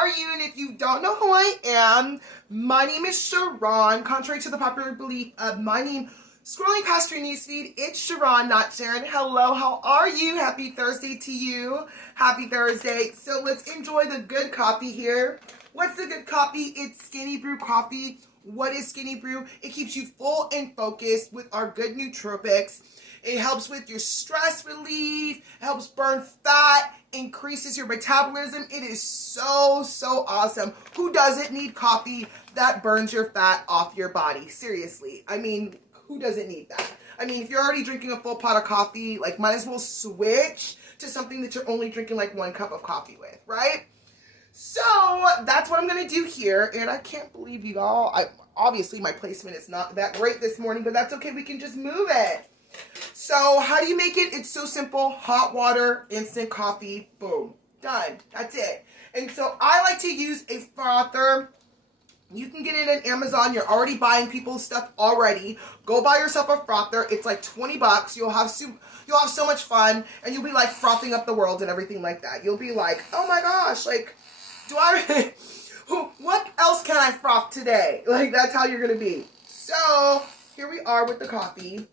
are you? And if you don't know who I am, my name is Sharon. Contrary to the popular belief of my name scrolling past your newsfeed, it's Sharon, not Sharon. Hello, how are you? Happy Thursday to you. Happy Thursday. So let's enjoy the good coffee here. What's the good coffee? It's Skinny Brew coffee. What is Skinny Brew? It keeps you full and focused with our good nootropics. It helps with your stress relief, helps burn fat, increases your metabolism. It is so awesome. Who doesn't need coffee that burns your fat off your body? Seriously. I mean, who doesn't need that? I mean, if you're already drinking a full pot of coffee, like, might as well switch to something that you're only drinking like 1 cup of coffee with, right? So that's what I'm going to do here. And I can't believe you all. Obviously, my placement is not that great this morning, but that's okay. We can just move it. So how do you make it? It's so simple. Hot water, instant coffee, boom, done. That's it. And so I like to use a frother. You can get it on Amazon. You're already buying people's stuff already. Go buy yourself a frother. It's like 20 bucks. You'll have so much fun, and you'll be like frothing up the world and everything like that. You'll be like, oh my gosh, like, what else can I froth today? Like, that's how you're gonna be. So here we are with the coffee.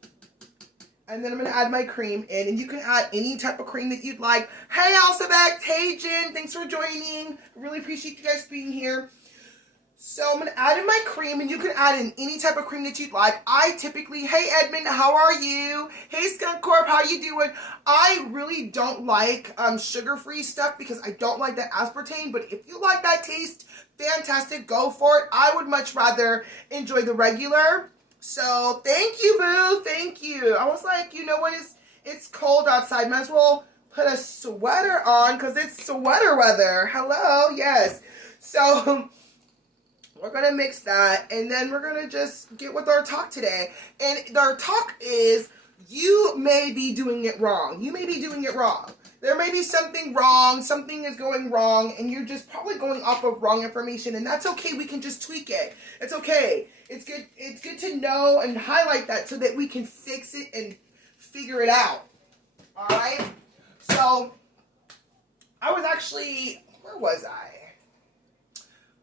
And then I'm going to add my cream in. And you can add any type of cream that you'd like. Hey, Elsabeck. Hey, Jen. Thanks for joining. I really appreciate you guys being here. So I'm going to add in my cream. And you can add in any type of cream that you'd like. I typically, hey, Edmund, how are you? Hey, Skunk Corp, how you doing? I really don't like sugar-free stuff because I don't like that aspartame. But if you like that taste, fantastic. Go for it. I would much rather enjoy the regular. So, thank you, boo. Thank you. I was like, you know what? It's cold outside. Might as well put a sweater on because it's sweater weather. Hello. Yes. So, we're going to mix that. And then we're going to just get with our talk today. And our talk is, you may be doing it wrong. You may be doing it wrong. There may be something wrong. Something is going wrong. And you're just probably going off of wrong information. And that's okay. We can just tweak it. It's okay. It's good to know and highlight that so that we can fix it and figure it out. Alright? So, I was actually, where was I?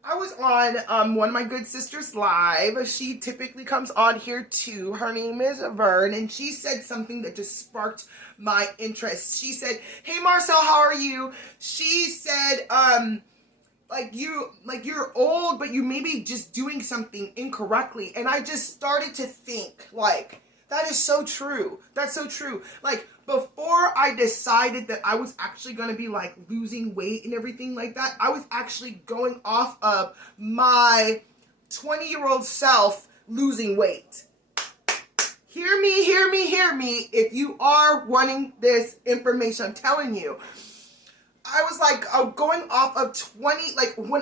I was on one of my good sisters live. She typically comes on here too. Her name is Vern, and she said something that just sparked my interest. She said, hey Marcel, how are you? She said, you're old, but you may be just doing something incorrectly. And I just started to think, like, that is so true. That's so true. Like, before I decided that I was actually going to be, like, losing weight and everything like that, I was actually going off of my 20-year-old self losing weight. Hear me, hear me, hear me. If you are wanting this information, I'm telling you. I was like going off of when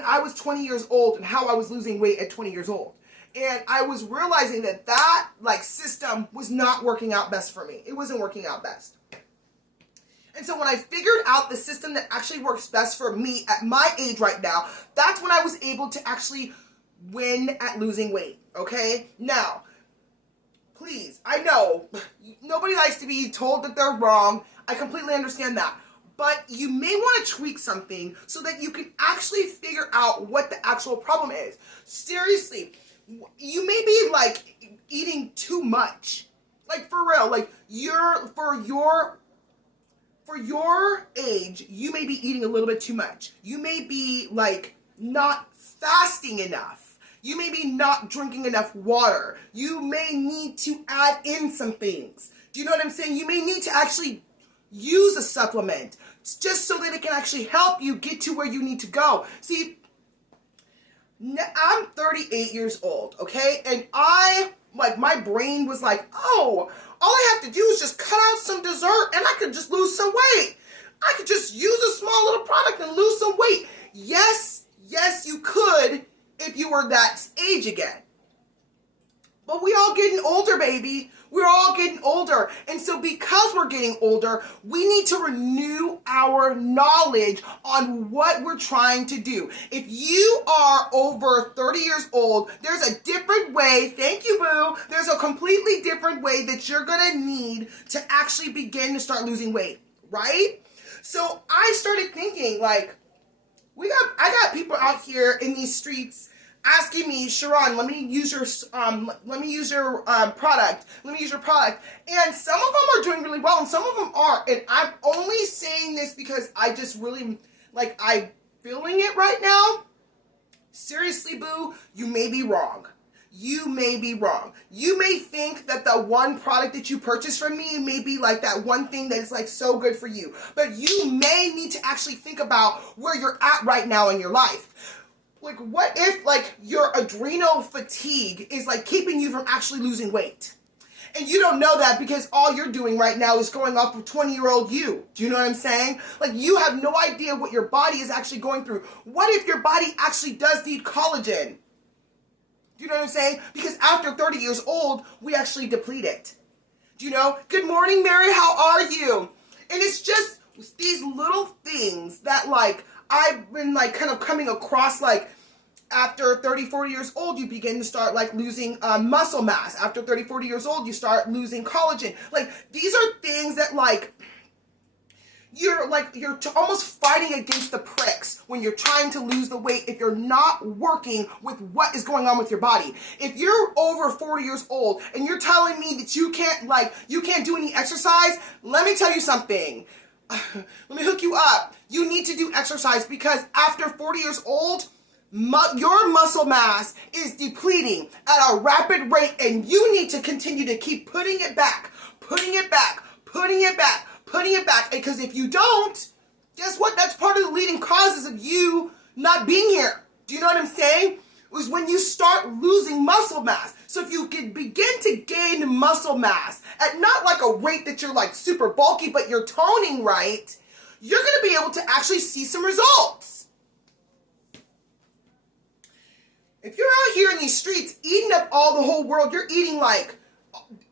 I was 20 years old and how I was losing weight at 20 years old. And I was realizing that system was not working out best for me. It wasn't working out best. And so when I figured out the system that actually works best for me at my age right now, that's when I was able to actually win at losing weight. Okay? Now, please, I know nobody likes to be told that they're wrong. I completely understand that. But you may want to tweak something so that you can actually figure out what the actual problem is. Seriously, you may be like eating too much. Like, for real, like for your age, you may be eating a little bit too much. You may be like not fasting enough. You may be not drinking enough water. You may need to add in some things. Do you know what I'm saying? You may need to actually use a supplement just so that it can actually help you get to where you need to go. See, I'm 38 years old, okay? And my brain was like, oh, all I have to do is just cut out some dessert and I could just lose some weight. I could just use a small little product and lose some weight. Yes, you could if you were that age again. But we all getting older, baby. We're all getting older. And so because we're getting older, we need to renew our knowledge on what we're trying to do. If you are over 30 years old, there's a different way, thank you, boo, there's a completely different way that you're gonna need to actually begin to start losing weight, right? So I started thinking, like, I got people out here in these streets asking me, Sharon, let me use your product. Let me use your product. And some of them are doing really well, and some of them are. And I'm only saying this because I just really I'm feeling it right now. Seriously, boo, you may be wrong. You may be wrong. You may think that the one product that you purchased from me may be like that one thing that is like so good for you. But you may need to actually think about where you're at right now in your life. Like, what if like your adrenal fatigue is like keeping you from actually losing weight? And you don't know that because all you're doing right now is going off of 20-year-old you. Do you know what I'm saying? Like, you have no idea what your body is actually going through. What if your body actually does need collagen? Do you know what I'm saying? Because after 30 years old, we actually deplete it. Do you know? Good morning, Mary. How are you? And it's just these little things that like I've been like kind of coming across like after 30, 40 years old, you begin to start like losing muscle mass. After 30, 40 years old, you start losing collagen. Like, these are things that like you're almost fighting against the pricks when you're trying to lose the weight if you're not working with what is going on with your body. If you're over 40 years old and you're telling me that you can't do any exercise, let me tell you something. Let me hook you up. You need to do exercise because after 40 years old, your muscle mass is depleting at a rapid rate, and you need to continue to keep putting it back, putting it back, putting it back, putting it back. Because if you don't, guess what? That's part of the leading causes of you not being here. Do you know what I'm saying? Is when you start losing muscle mass. So if you can begin to gain muscle mass at not like a rate that you're like super bulky, but you're toning right, you're going to be able to actually see some results. If you're out here in these streets eating up all the whole world, you're eating like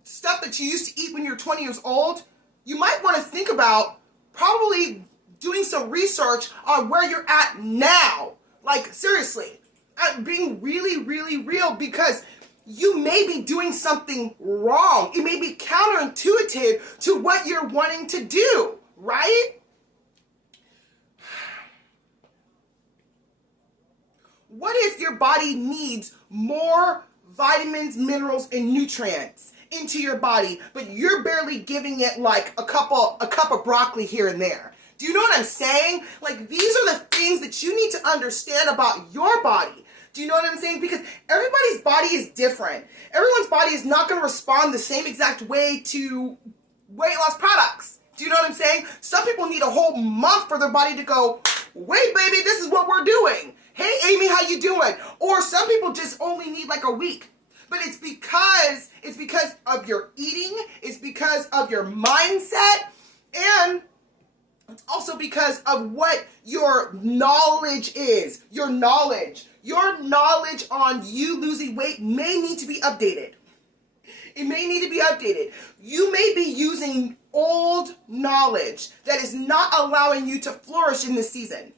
stuff that you used to eat when you're 20 years old, you might want to think about probably doing some research on where you're at now. Like, seriously, I'm being really, really real, because you may be doing something wrong. It may be counterintuitive to what you're wanting to do, right? What if your body needs more vitamins, minerals, and nutrients into your body, but you're barely giving it like a cup of broccoli here and there? Do you know what I'm saying? Like, these are the things that you need to understand about your body. Do you know what I'm saying? Because everybody's body is different. Everyone's body is not going to respond the same exact way to weight loss products. Do you know what I'm saying? Some people need a whole month for their body to go, wait, baby, this is what we're doing. Hey, Amy, how you doing? Or some people just only need like a week. But it's because of your eating, it's because of your mindset, and it's also because of what your knowledge is. Your knowledge on you losing weight may need to be updated. It may need to be updated. You may be using old knowledge that is not allowing you to flourish in this season.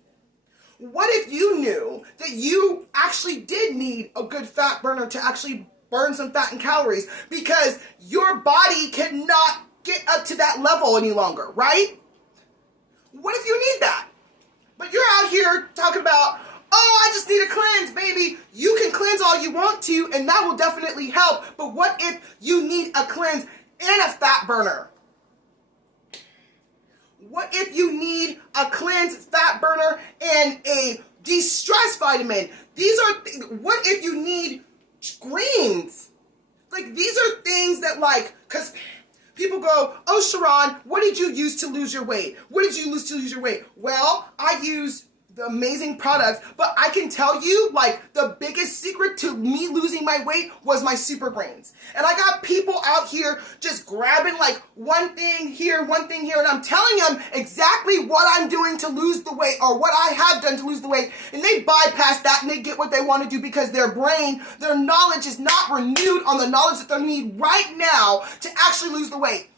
What if you knew that you actually did need a good fat burner to actually burn some fat and calories because your body cannot get up to that level any longer, right? What if you need that? But you're out here talking about, oh, I just need a cleanse, baby. You can cleanse all you want to, and that will definitely help. But what if you need a cleanse and a fat burner? What if you need a cleanse, fat burner, and a de-stress vitamin? What if you need greens? Like, these are things that because people go, oh, Sharon, what did you use to lose your weight? What did you use to lose your weight? Well, I use the amazing products, but I can tell you, the biggest secret to me losing my weight was my super greens. And I got people out here just grabbing one thing here, and I'm telling them exactly what I'm doing to lose the weight, or what I have done to lose the weight, and they bypass that and they get what they want to do because their brain, their knowledge is not renewed on the knowledge that they need right now to actually lose the weight.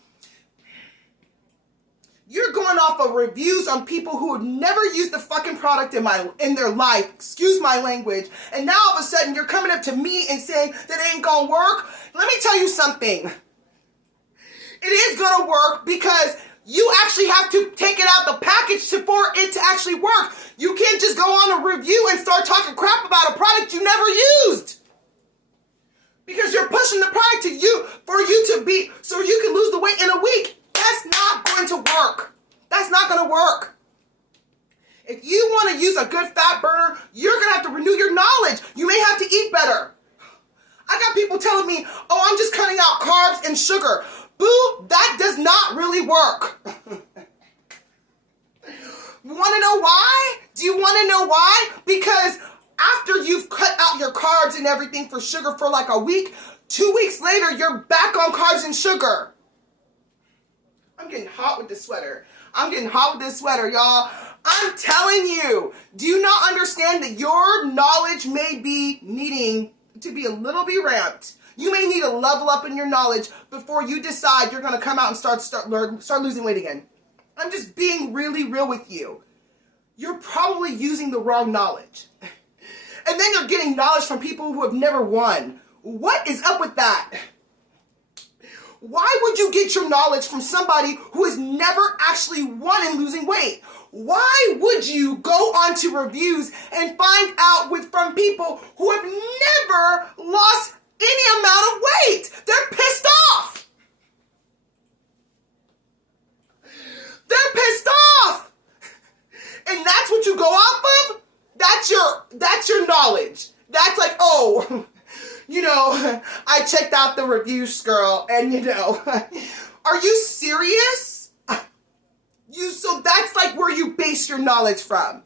You're going off of reviews on people who have never used the fucking product in their life, excuse my language, and now all of a sudden you're coming up to me and saying that it ain't gonna work. Let me tell you something. It is gonna work because You actually have to take it out of the package for it to actually work. You can't just go on a review and start talking crap about a product you never used. Because you're pushing the product to you for you to be, so you can lose the weight in a week. That's not going to work. That's not going to work. If you want to use a good fat burner, you're going to have to renew your knowledge. You may have to eat better. I got people telling me, oh, I'm just cutting out carbs and sugar. Boo, that does not really work. You want to know why? Do you want to know why? Because after you've cut out your carbs and everything for sugar for like a week, 2 weeks later, you're back on carbs and sugar. I'm getting hot with this sweater. I'm getting hot with this sweater, y'all. I'm telling you, do you not understand that your knowledge may be needing to be a little bit ramped? You may need to level up in your knowledge before you decide you're going to come out and start losing weight again. I'm just being really real with you. You're probably using the wrong knowledge. And then you're getting knowledge from people who have never won. What is up with that? Why would you get your knowledge from somebody who has never actually won in losing weight? Why would you go onto reviews and find out from people who have never lost any amount of weight? They're pissed off. They're pissed off. And that's what you go off of? That's your knowledge. That's like, oh, you know, I checked out the reviews, girl, and you know, are you serious? So that's like where you base your knowledge from.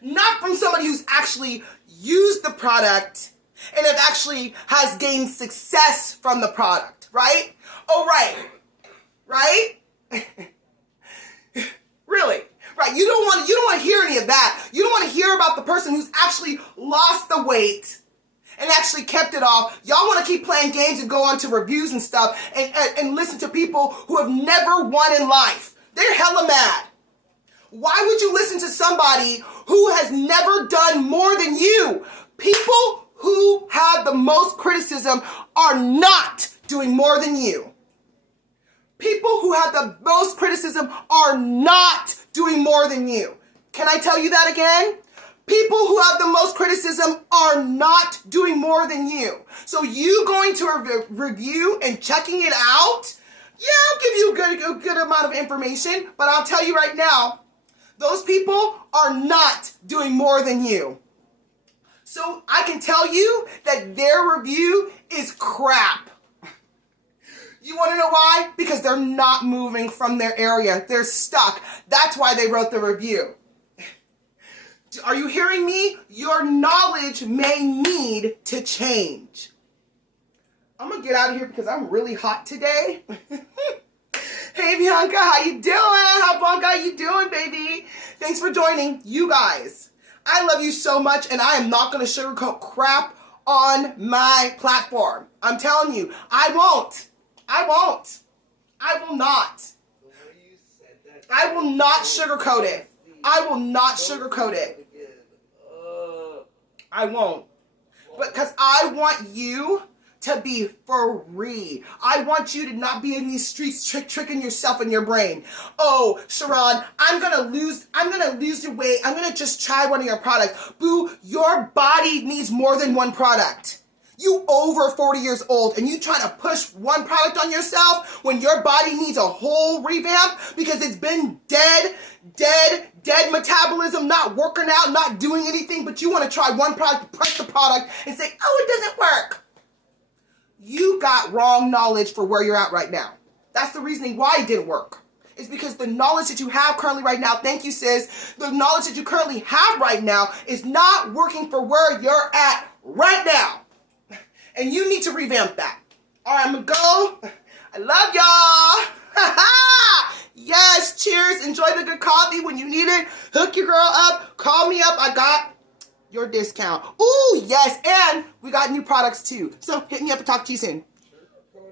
Not from somebody who's actually used the product and have actually has gained success from the product, right? Oh, right? Really? Right, you don't want to hear any of that. You don't want to hear about the person who's actually lost the weight and actually kept it off. Y'all want to keep playing games and go on to reviews and stuff and listen to people who have never won in life. They're hella mad. Why would you listen to somebody who has never done more than you? People who have the most criticism are not doing more than you. People who have the most criticism are not doing more than you. Can I tell you that again? People who have the most criticism are not doing more than you. So you going to a review and checking it out, yeah, I'll give you a good amount of information, but I'll tell you right now, those people are not doing more than you. So I can tell you that their review is crap. You want to know why? Because they're not moving from their area. They're stuck. That's why they wrote the review. Are you hearing me? Your knowledge may need to change. I'm going to get out of here because I'm really hot today. Hey, Bianca, how you doing? How Blanca, you doing, baby? Thanks for joining. You guys, I love you so much, and I am not going to sugarcoat crap on my platform. I'm telling you, I won't. I will not. I will not sugarcoat it. I will not sugarcoat it. I won't. Because I want you to be free. I want you to not be in these streets tricking yourself in your brain. Oh, Sharon, I'm gonna lose your weight. I'm gonna just try one of your products. Boo, your body needs more than one product. You over 40 years old and you trying to push one product on yourself when your body needs a whole revamp because it's been dead metabolism, not working out, not doing anything, but you want to try one product, press the product and say, oh, it doesn't work. You got wrong knowledge for where you're at right now. That's the reasoning why it didn't work. It's because the knowledge that you have currently right now, thank you, sis, the knowledge that you currently have right now is not working for where you're at right now. And you need to revamp that. All right, I'm going to go. I love y'all. Yes, cheers. Enjoy the good coffee. When you need it, hook your girl up. Call me up. I got your discount. Ooh, yes. And we got new products too. So hit me up and talk to you soon.